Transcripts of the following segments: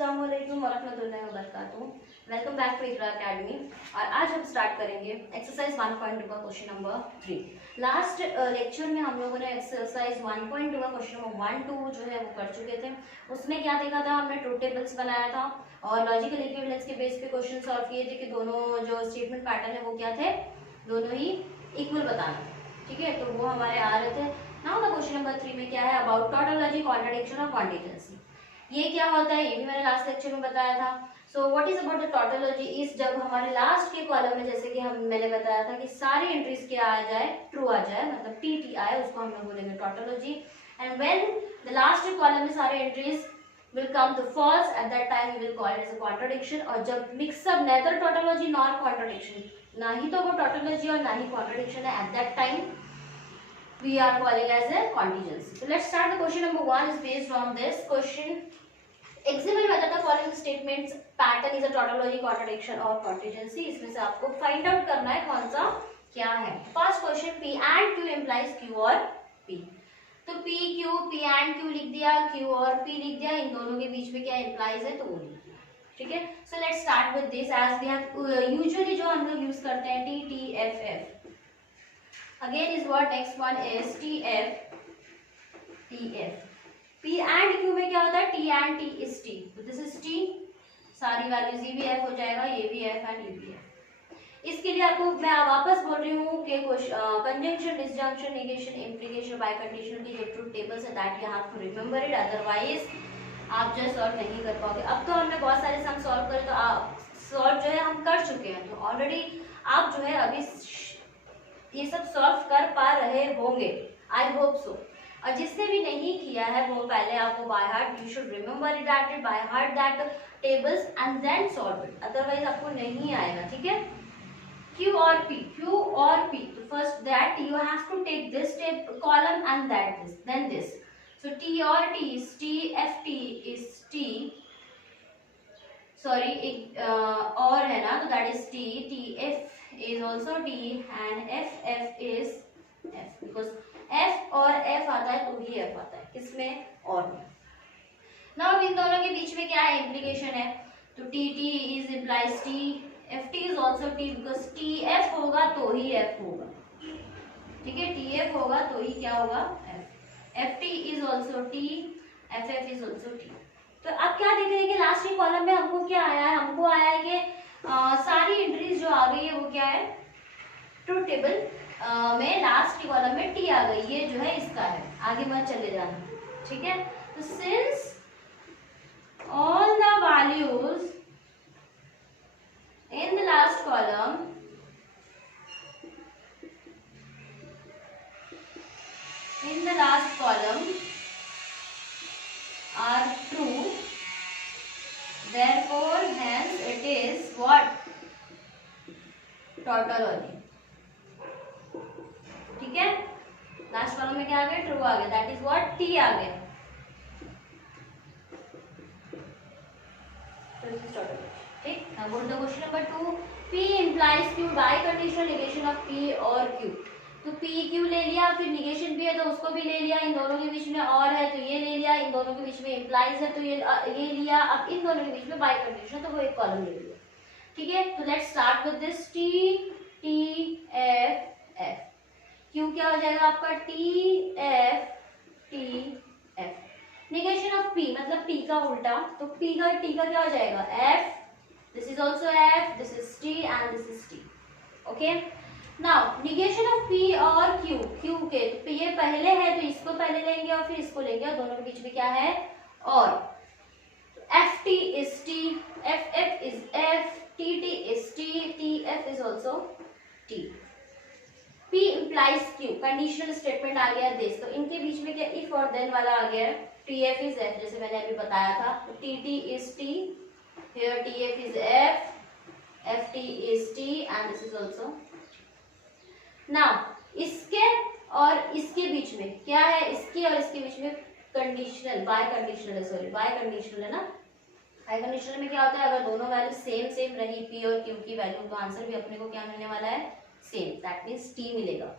अस्सलाम वालेकुम वरहमतुल्लाहि वबरकातुहू। Welcome back to Iqra Academy. और आज हम स्टार्ट करेंगे एक्सरसाइज 1.2 का क्वेश्चन नंबर 3। लास्ट लेक्चर में हम लोगों ने एक्सरसाइज 1.2 का क्वेश्चन नंबर 1, 2 जो है वो कर चुके थे। उसमें क्या देखा था, हमने ट्रूथ टेबल्स बनाया था और लॉजिकल इक्विवेलेंस के बेस पे क्वेश्चन सॉल्व किए थे कि दोनों जो स्टेटमेंट पैटर्न है वो क्या थे, दोनों ही इक्वल बताना था। ठीक है, तो वो हमारे आ रहे थे। नाउ द क्वेश्चन नंबर 3 में क्या है, अबाउट टॉटोलॉजी, कॉन्ट्रडिक्शन और कॉन्टिजेंसी। ये क्या होता है ये भी मैंने लास्ट लेक्चर में बताया था। So what is about the tautology is, जब हमारे लास्ट के कॉलम में जैसे कि मैंने बताया था कि सारी एंट्रीज क्या आ जाए, ट्रू आ जाए, मतलब टी आए, उसको हम लोग बोलेंगे tautology. And when the last column में सारे entries will come to false, at that time we will call it as a contradiction। और जब mix up neither tautology nor contradiction, ना ही तो वो tautology और ना ही contradiction है, at that time we are calling as a contingency। So let's start. The question number 1 is based on this question. Examine whether the following statements pattern is a tautology, contradiction or contingency। इसमें से आपको find out करना है कौन सा क्या है। First question, P and Q implies Q और P। तो P Q, P and Q लिख दिया, Q और P लिख दिया, इन दोनों के बीच में क्या implies है तो वो लिख दिया। ठीक है, so let's start with this as we have usually जो हम लोग यूज करते हैं T T F F। Again is what, next one is T F T F। P and Q में क्या होता है, T and T is T, so this is T, सारी वैल्यूज ये भी F हो जाएगा, ये भी F एंड ये भी F। इसके लिए आपको मैं वापस बोल रही हूँ कि conjunction, disjunction, negation, implication, biconditional की जो ट्रूथ टेबल्स है that you have to remember it, otherwise आप जो सॉल्व नहीं कर पाओगे। अब तो हमने बहुत सारे सम सॉल्व करे, तो आप सॉल्व जो है हम कर चुके हैं, तो ऑलरेडी आप जो है अभी ये सब सॉल्व कर पा रहे होंगे, आई होप सो। और जिसने भी नहीं किया है वो पहले आपको by heart, you should remember it that by heart that tables and then solve it, otherwise आपको नहीं आएगा। ठीक है, Q or P, Q or P. So first that you have to take this column and that this, then this. So T or T is T, F T is T. Sorry, एक और है ना, तो that is T. T F is also T and F F is F, because F और F आता है तो ही F आता है, किसमें और में। Now इन दोनों के बीच में क्या है, implication है, तो T T is implies T, Ft is also T, because Tf होगा तो ही F होगा। ठीक है, Tf होगा तो ही क्या होगा, F। Ft is also T, Ff is also T। तो अब क्या देख रहे हैं कि लास्ट के कॉलम में हमको क्या आया है, हमको आया है कि सारी एंट्रीज जो आ गई है वो क्या है, ट्रूथ टेबल में लास्ट के कॉलम में T आ गई, ये जो है इसका है, आगे मत चले जाना। ठीक है, तो since all the values in the last column are true, therefore hence it is what, tautology। ठीक है, लास्ट कॉलम में क्या आ गया, ट्रू आ गया, दैट इज व्हाट, टी आ गया, तो दिस इज tautology। ठीक, now go to the question number 2। P implies Q by conditional negation of P और Q। तो P Q ले लिया, फिर negation भी है तो उसको भी ले लिया, इन दोनों के बीच में और है तो ये ले लिया, इन दोनों के बीच में implies है तो ये लिया, अब इन दोनों के बीच में by conditional तो वो एक कॉलम ले लिया। ठीक है, तो let's start with this T T F F। Q क्या हो जाएगा आपका, T F T F। negation of P मतलब T का उल्टा, तो T का क्या हो जाएगा, F, this is also F, this is T and this is T। okay, now negation of P और Q, Q के तो ये पहले है तो इसको पहले लेंगे और फिर इसको लेंगे, और दोनों के बीच में क्या है, और Ft is T, Ff is F, Tt is T, Tf is also T। P implies Q, conditional statement आ गया दिस, तो इनके बीच में क्या इफ और देन वाला आ गया, Tf is F जैसे मैंने अभी बताया था, तो Tt is T, here Tf is F, Ft is T and this is also। now इसके और इसके बीच में क्या है, इसके और इसके बीच में कंडीशनल, बाय कंडीशनल है, सॉरी बाय कंडीशनल है ना। बाय कंडीशनल में क्या होता है, अगर दोनों वैल्यू सेम रही P और Q की वैल्यू, तो आंसर भी अपने को क्या मिलने वाला है, सेम, दैट मीन्स T मिलेगा।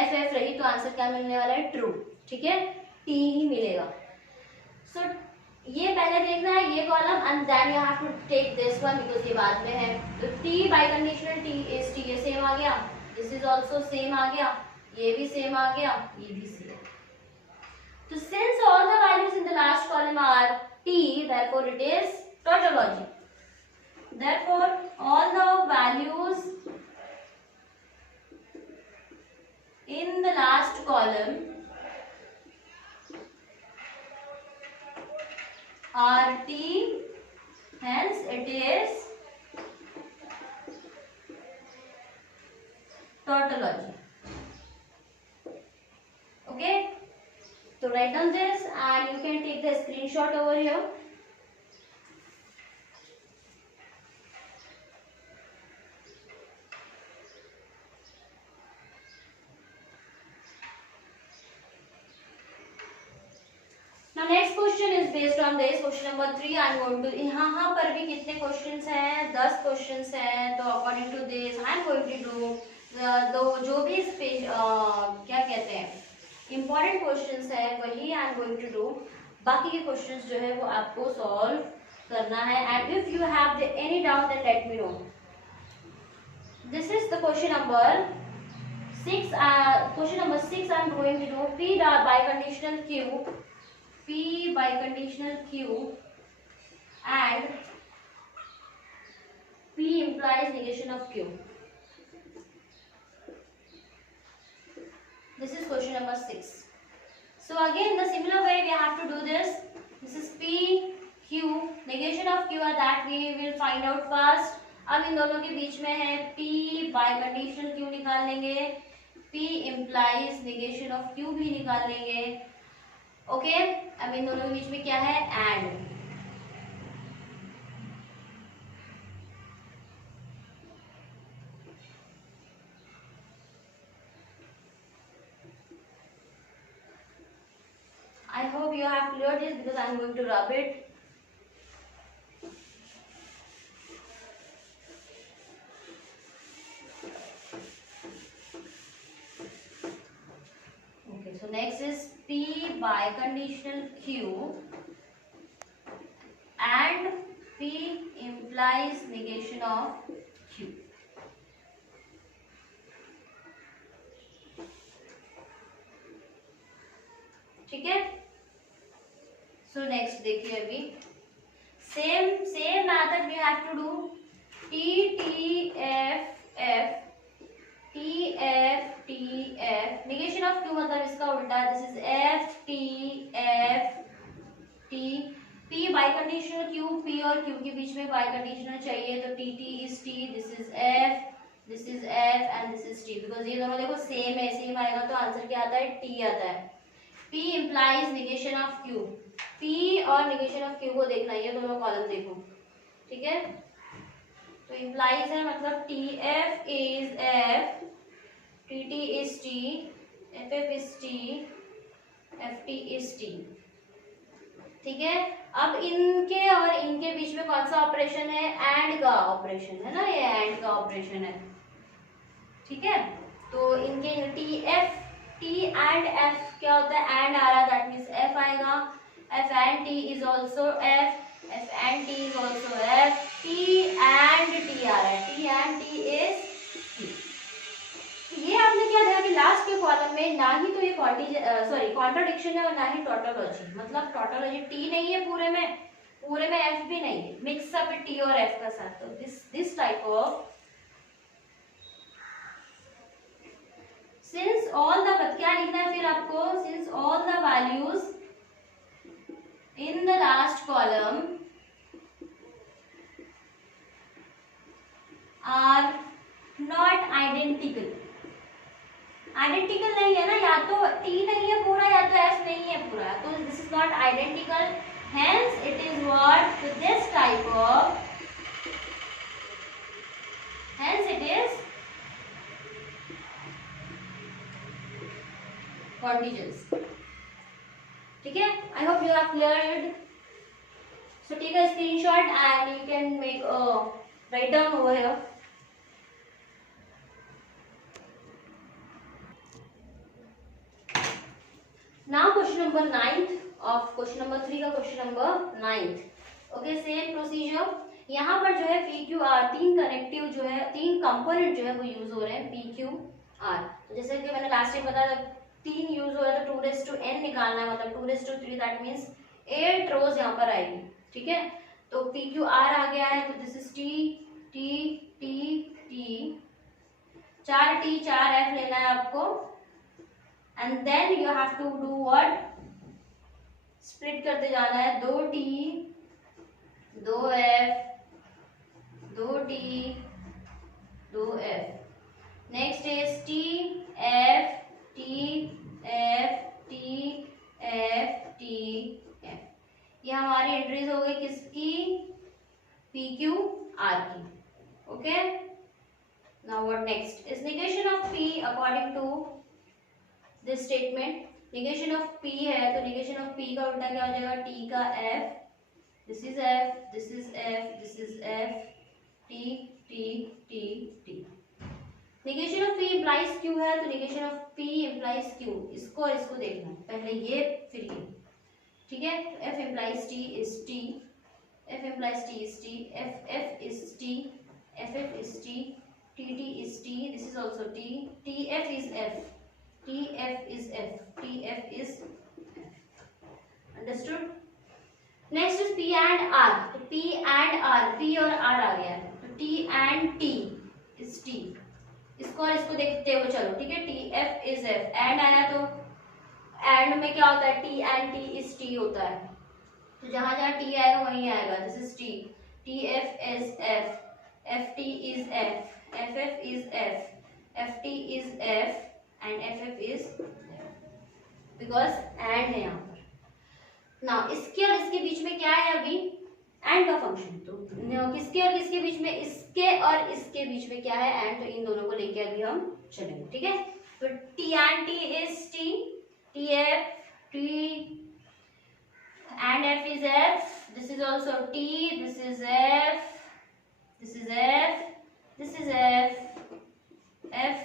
F रही तो आंसर क्या मिलने वाला है, ट्रू। ठीक है, T ही मिलेगा। सो ये पहले देखना है ये column and then you have to take this one because ये बाद में है। तो T biconditional T is T, ये सेम आ गया, दिस इज ऑल्सो सेम आ गया, ये भी सेम आ गया, ये भी सेम। तो since all the values in the last column are t, therefore it is tautology. Therefore all the values in the last column are t, hence it is tautology. Okay, so write down this and you can take the screenshot over here. Now next question is based on this question number 3. I am going to यहाँ पर भी कितने questions हैं, 10 questions हैं। तो according to this I am going to do जो भी क्या कहते हैं important questions है वही I am going to do। बाकी के questions जो है वो आपको solve करना है। And if you have any doubt then let me know। This is the question number 6. Question number 6 I am going to do P biconditional Q, P biconditional Q and P implies negation of Q. This is question number 6. So again the similar way we have to do this. This is P, Q, negation of Q that we will find out first. अब इन दोनों के बीच में है P biconditional Q निकाल लेंगे, P implies negation of Q भी निकाल लेंगे। ओके अब इन दोनों के बीच में क्या है and. I hope you have cleared this because I am going to rub it. Okay, so next is P biconditional Q and P implies negation of Q. ठीक है। सो नेक्स्ट देखिए अभी same method we have to do t t f f T F T f negation of q मतलब इसका उल्टा, this is f T F t. P biconditional q, p और q के बीच में बाइकंडीशनल चाहिए तो t t is t, this is f and this is t. Because ये दोनों देखो सेम है, सेम आएगा तो आंसर क्या आता है टी आता है। P implies negation of Q, P और negation of Q को देखना, ये दोनों कॉलम देखो ठीक है। तो implies है मतलब T F is f, T t is T, f F is T, F T is T. ठीक है। अब इनके और इनके बीच में कौन सा ऑपरेशन है, एंड का ऑपरेशन है ना, ये एंड का ऑपरेशन है ठीक है। तो इनके टी एंड एफ क्या होता है, एंड आ रहा है दैट मींस एफ आएगा, f and t is also f, f and t is also f, t and t आ रहा है, t and t is T. ये आपने क्या देखा कि लास्ट के कॉलम में ना ही तो ये कॉन्ट्राडिक्शन है और ना ही टोटोलॉजी, मतलब टोटोलॉजी टी नहीं है पूरे में एफ भी नहीं है, मिक्स अप टी और एफ का साथ। तो this type of since all the क्या लिखना है फिर आपको, since all the values in the last column are not identical नहीं है ना, या तो t नहीं है पूरा या तो f नहीं है पूरा, तो this is not identical, hence it is what, to this type of, hence it is contingents। ठीक है। I hope you have cleared। So take a screenshot and you can make a write down over here। Now question number 9। Of question number 3 का question number 9। Okay, same procedure. यहाँ पर जो है P q are, तीन connective जो है, तीन component जो है वो यूज हो रहे हैं पी क्यू आर। तो जैसे कि मैंने लास्ट टाइम बताया, तीन यूज हो रहा है तो 2n निकालना है, मतलब 2/3, दैट मीन्स 8 रोज यहाँ पर आएगी। ठीक है, तो पी क्यू आर आ गया है, तो this is T T T T, 4 T 4 F लेना है आपको, and then you have to do what, split करते जाना है, 2 T 2 F 2 T 2 F. Next is T F T F T F T F. ये हमारी एंट्रीज हो गई किसकी, पी क्यू आर की। Okay, now what next is negation of p according to this statement। negation of p है तो negation of p का उल्टा क्या हो जाएगा, t का f, this is f, this is f, this is f, t t t t। negation of p implies q है तो negation of p implies q, इसको और इसको देखना है, पहले ये फिर ये। ठीक है, f implies t is t, f implies t is t, f is t, ff is t, tt is t, this is also t, tf is f, tf is f, tf is f। understood? next is p and r। तो p and r, p और r आ गया है, तो t and t is t, इसको और इसको देखते हुए चलो। ठीक है, tf is f, and आया तो and में क्या होता है, t and t is t होता है, तो जहां जहां t आएगा वहीं आएगा, this is t, tf is f, ft is f, ff is f, ft is f, and ff is f, because and है यहाँ पर ना। इसके और इसके बीच में क्या है अभी, एंड का फंक्शन, तो किसके और किसके बीच में, इसके और इसके बीच में क्या है, एंड, तो इन दोनों को लेके अभी हम चलेंगे। ठीक है, तो t and t is t, tf t and f is f, this is also t, this is f, this is f, this is f, f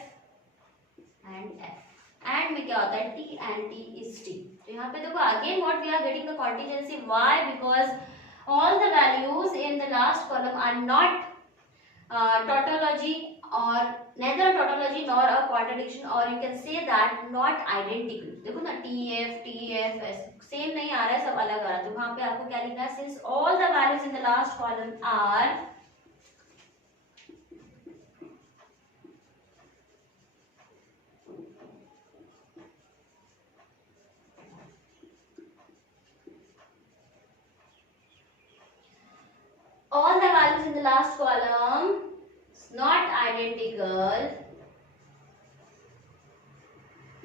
and f, and में क्या होता है, t and t is t। तो यहाँ पे देखो again what we are getting the contingency, why, because all the values in the last column are not tautology, or neither a tautology nor a contradiction, or you can say that not identical। देखो ना, tf tf same नहीं आ रहा है, सब अलग आ रहा है, तो वहां पे आपको क्या लिखना है, since all the values in the last column are all the values in the last column not identical,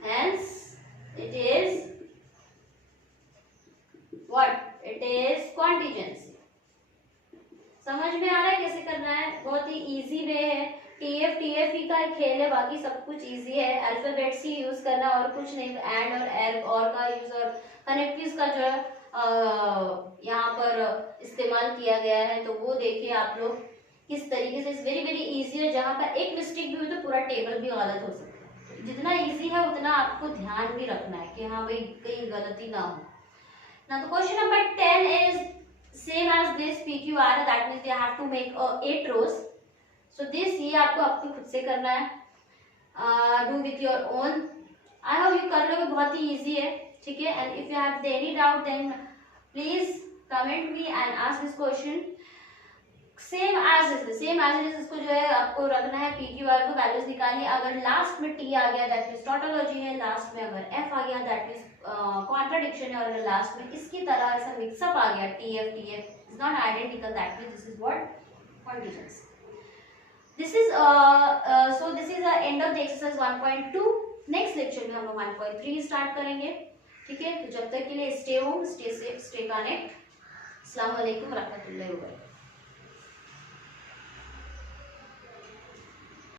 hence it is what, it is contingency। समझ में आ रहा है कैसे करना है, बहुत ही इजी वे है, टीएफ टीएफ का खेल है, बाकी सब कुछ इजी है, अल्फाबेट्स ही यूज करना और कुछ नहीं, एंड और एर और का यूज और कनेक्टिव्स का जो यहाँ पर इस्तेमाल किया गया है, तो वो देखिए आप लोग किस तरीके से, इस वेरी वेरी इजी है, जहाँ पर एक मिस्टेक भी हुई तो पूरा टेबल भी गलत हो सकता है। जितना इजी है उतना आपको ध्यान भी रखना है कि हाँ भाई कहीं गलती ना हो ना। तो question number 10 is same as this PQR, that means you have to make 8 rows. So this ये आपको अपने खुद से करना है, do with your own. I hope you कर लोगे, बहुत ही इजी है। ठीक है, and if you have any doubt then please comment me and ask this question. Same as is इसको जो है आपको रखना है, PQR को वैल्यूज निकालनी है। अगर लास्ट में T आ गया दैट मींस टॉटोलॉजी है, लास्ट में अगर F आ गया दैट मींस कॉन्ट्राडिक्शन है, और अगर लास्ट में इसकी तरह ऐसा मिक्सअप आ गया TF is not identical, that means this is what, contingency. This is so this is the end of the exercise 1.2। Next lecture में हम लोग 1.3 स्टार्ट करेंगे। ठीक है, तो जब तक के लिए stay home, stay safe, stay connect. अस्सलाम वालेकुम रहमतुल्लाहि व बरकातहू।